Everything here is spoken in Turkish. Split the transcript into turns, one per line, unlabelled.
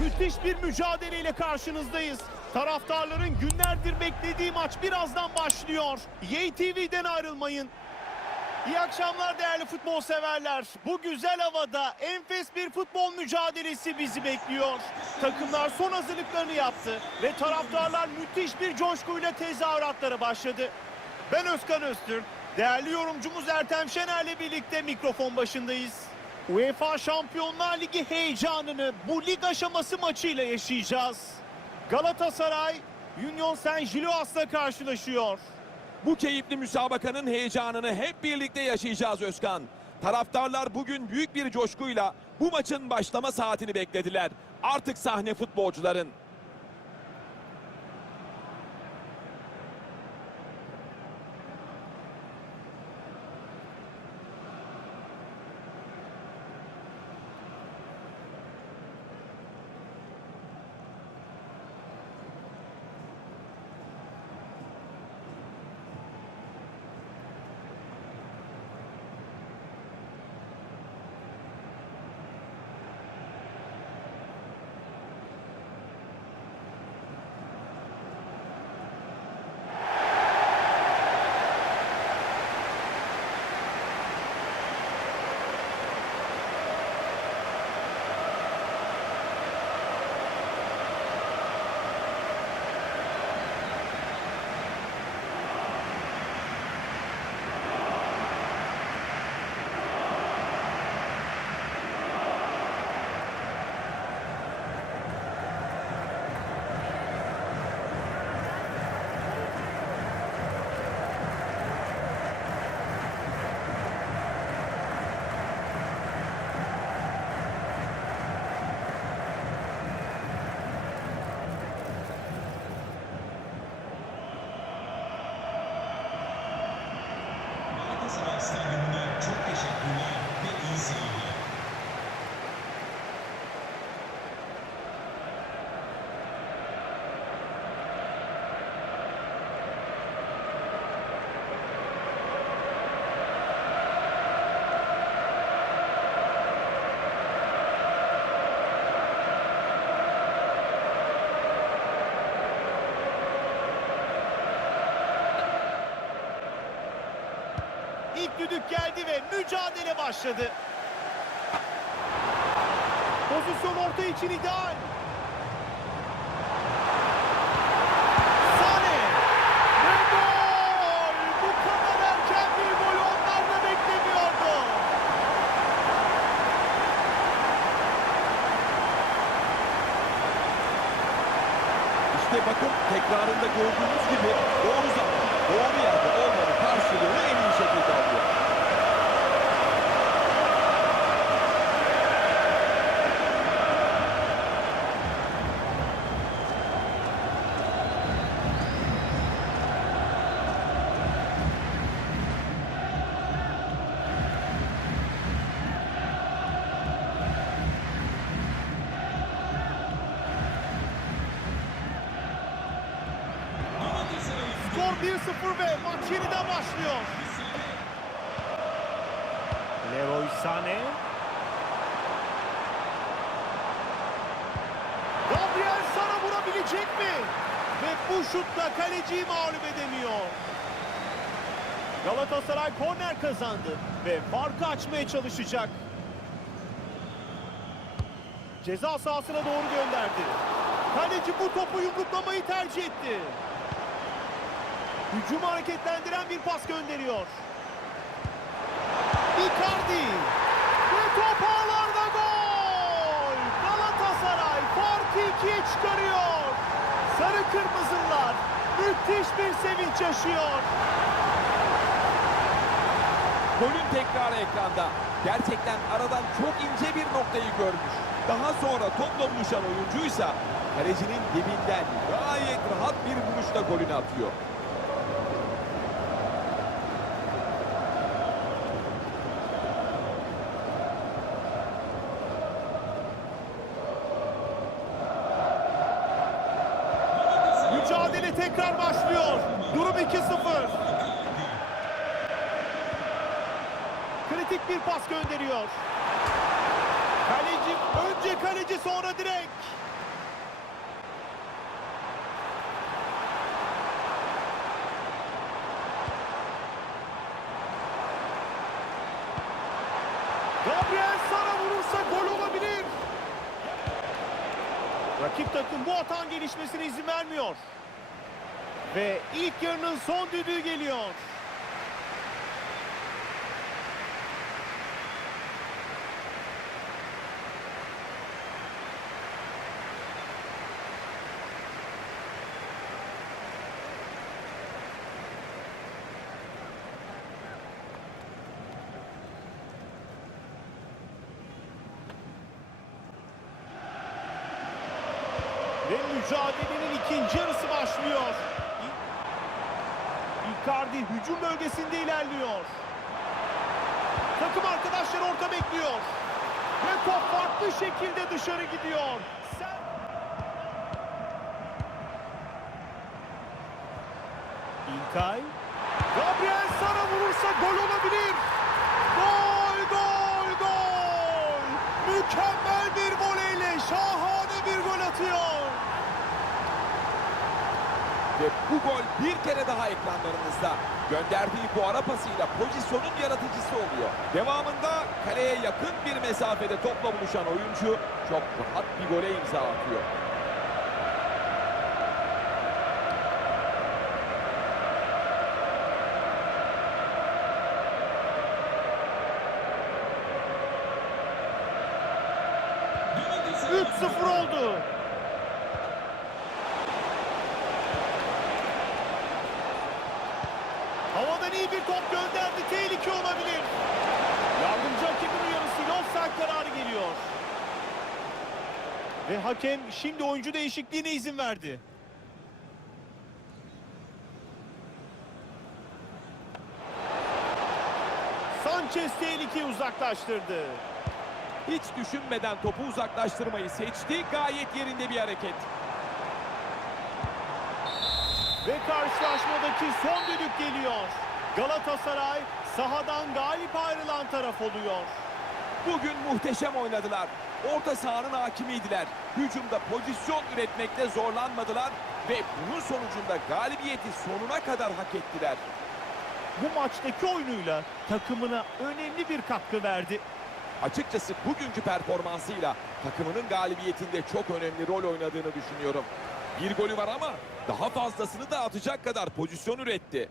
Müthiş bir mücadeleyle karşınızdayız. Taraftarların günlerdir beklediği maç birazdan başlıyor. YTV'den ayrılmayın. İyi akşamlar değerli futbol severler. Bu güzel havada enfes bir futbol mücadelesi bizi bekliyor. Takımlar son hazırlıklarını yaptı ve taraftarlar müthiş bir coşkuyla tezahüratlara başladı. Ben Özkan Öztürk, değerli yorumcumuz Ertem Şener'le birlikte mikrofon başındayız. UEFA Şampiyonlar Ligi heyecanını bu lig aşaması maçıyla yaşayacağız. Galatasaray, Union Saint-Gilloas'la karşılaşıyor.
Bu keyifli müsabakanın heyecanını hep birlikte yaşayacağız Özkan. Taraftarlar bugün büyük bir coşkuyla bu maçın başlama saatini beklediler. Artık sahne futbolcuların.
İlk düdük geldi ve mücadele başladı. Pozisyon orta için ideal. Sane. Ve. Bu kadar erken gol onlar da beklemiyordu.
İşte bakın tekrarında gördüğünüz gibi doğru zaman, doğru yerde olmanın karşılığını en iyi şekilde alıyor.
1-0 ve maç yeniden başlıyor. Leroy Sané. Gabriel Sara vurabilecek mi? Ve bu şutla kaleciyi mağlup edemiyor. Galatasaray korner kazandı ve farkı açmaya çalışacak. Ceza sahasına doğru gönderdi. Kaleci bu topu yumruklamayı tercih etti. Hücumu hareketlendiren bir pas gönderiyor. Icardi. Ve top ağlarda gol. Galatasaray farkı ikiye çıkarıyor. Sarı kırmızılar müthiş bir sevinç yaşıyor.
Golün tekrarı ekranda. Gerçekten aradan çok ince bir noktayı görmüş. Daha sonra topla buluşan oyuncuysa kalecinin dibinden gayet rahat bir vuruşla golünü atıyor.
Mücadele tekrar başlıyor. Durum 2-0. Kritik bir pas gönderiyor. Kaleci önce kaleci sonra direkt. Rakip takım bu atan gelişmesine izin vermiyor. Ve ilk yarının son düdüğü geliyor. Ve mücadelenin ikinci yarısı başlıyor. Icardi hücum bölgesinde ilerliyor. Takım arkadaşları orta bekliyor. Ve top farklı şekilde dışarı gidiyor. Sen... İlkay. Gabriel Sara vurursa gol olabilir. Gol, gol, gol. Mükemmel bir voleyle şahane bir gol atıyor.
Ve bu gol bir kere daha ekranlarınızda. Gönderdiği bu ara pasıyla pozisyonun yaratıcısı oluyor. Devamında kaleye yakın bir mesafede topla buluşan oyuncu çok rahat bir gole imza atıyor.
Galatasaray
3-0 oldu. Havadan iyi bir top gönderdi. Tehlike olabilir. Yardımcı hakemin uyarısıyla offside kararı geliyor. Ve hakem şimdi oyuncu değişikliğine izin verdi. Sanchez tehlikeyi uzaklaştırdı.
Hiç düşünmeden topu uzaklaştırmayı seçti. Gayet yerinde bir hareket.
Ve karşılaşmadaki son düdük geliyor. Galatasaray sahadan galip ayrılan taraf oluyor.
Bugün muhteşem oynadılar. Orta sahanın hakimiydiler. Hücumda pozisyon üretmekte zorlanmadılar ve bunun sonucunda galibiyeti sonuna kadar hak ettiler.
Bu maçtaki oyunuyla takımına önemli bir katkı verdi.
Açıkçası bugünkü performansıyla takımının galibiyetinde çok önemli rol oynadığını düşünüyorum. Bir golü var ama daha fazlasını da atacak kadar pozisyon üretti.